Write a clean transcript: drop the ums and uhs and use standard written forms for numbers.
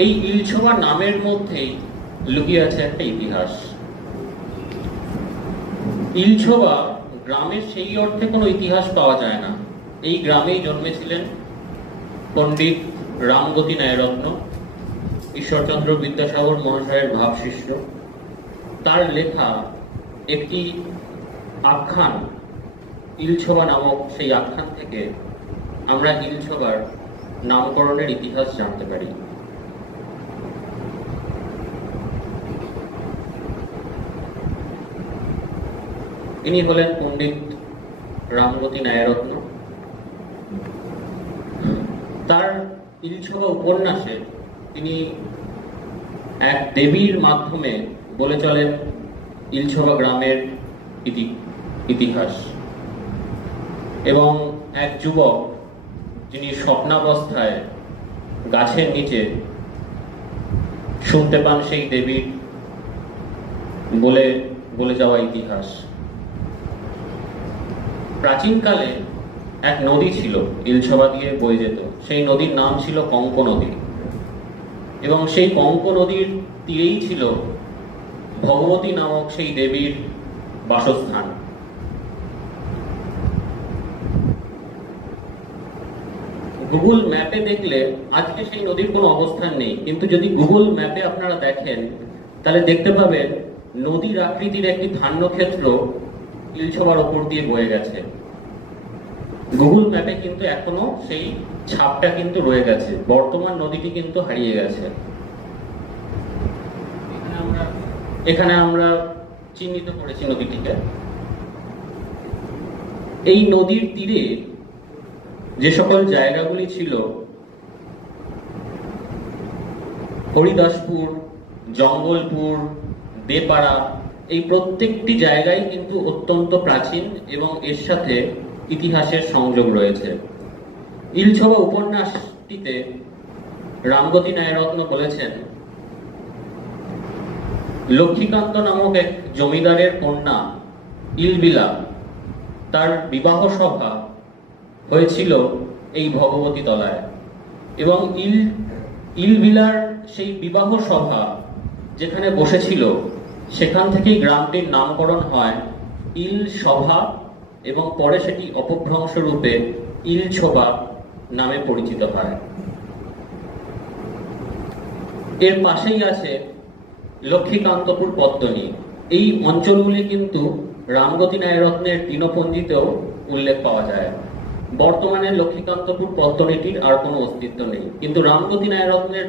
এই ইলছোবা নামের মধ্যেই লুকিয়ে আছে একটা ইতিহাস। ইলছোবা গ্রামের সেই অর্থে কোনো ইতিহাস পাওয়া যায় না। এই গ্রামেই জন্মেছিলেন পণ্ডিত রামগতি ন্যায়রত্ন, ঈশ্বরচন্দ্র বিদ্যাসাগর মহাশয়ের ভাবশিষ্য। তার লেখা একটি আখ্যান, ইলছোবা নামক সেই আখ্যান থেকে আমরা ইলছোবার নামকরণের ইতিহাস জানতে পারি। ইনি হলেন পণ্ডিত রামগতি ন্যায়রত্ন। তার ইলছোবা উপন্যাসে তিনি এক দেবীর মাধ্যমে বলে চলেন ইলছোবা গ্রামের ইতিহাস, এবং এক যুবক যিনি স্বপ্নাবস্থায় গাছের নিচে শুনতে পান সেই দেবীর বলে যাওয়া ইতিহাস। প্রাচীনকালে এক নদী ছিল, ইলছোবা দিয়ে বয়ে যেত। সেই নদীর নাম ছিল কঙ্ক নদী, এবং সেই কঙ্ক নদীর তীরেই ছিল ভগবতী নামক সেই দেবীর বাসস্থান। গুগল ম্যাপে দেখলে আজকে সেই নদীর কোনো অবস্থান নেই, কিন্তু যদি গুগল ম্যাপে আপনারা দেখেন তাহলে দেখতে পাবেন নদীর আকৃতির একটি ধান্যক্ষেত্র ইলছোবার ওপর দিয়ে বয়ে গেছে। গুগল ম্যাপে কিন্তু এখনো সেই ছাপটা কিন্তু রয়ে গেছে। বর্তমান নদীটি কিন্তু হারিয়ে গেছে। এখানে আমরা চিহ্নিত করেছি নদীটিকে। এই নদীর তীরে যে সকল জায়গাগুলি ছিল, হরিদাসপুর, জঙ্গলপুর, দেপাড়া, এই প্রত্যেকটি জায়গায় কিন্তু অত্যন্ত প্রাচীন এবং এর সাথে ইতিহাসের সংযোগ রয়েছে। ইলছোবা উপন্যাসটিতে রামগতি ন্যায়রত্ন বলেছেন, লক্ষ্মীকান্ত নামক এক জমিদারের কন্যা ইলবিলা, তার বিবাহ সভা হয়েছিল এই ভগবতী তলায়, এবং ইলবিলার সেই বিবাহ সভা যেখানে বসেছিল সেখান থেকেই গ্রামটির নামকরণ হয় ইল সভা, এবং পরে সেটি অপভ্রংশ রূপে ইলছোবা নামে পরিচিত হয়। এর পাশেই আছে লক্ষ্মীকান্তপুর পত্তনী। এই অঞ্চলগুলি কিন্তু রামগতি ন্যায়রত্নের দিনপঞ্জিতেও উল্লেখ পাওয়া যায়। বর্তমানে লক্ষ্মীকান্তপুর পত্তনীটির আর কোনো অস্তিত্ব নেই, কিন্তু রামগতি ন্যায়রত্নের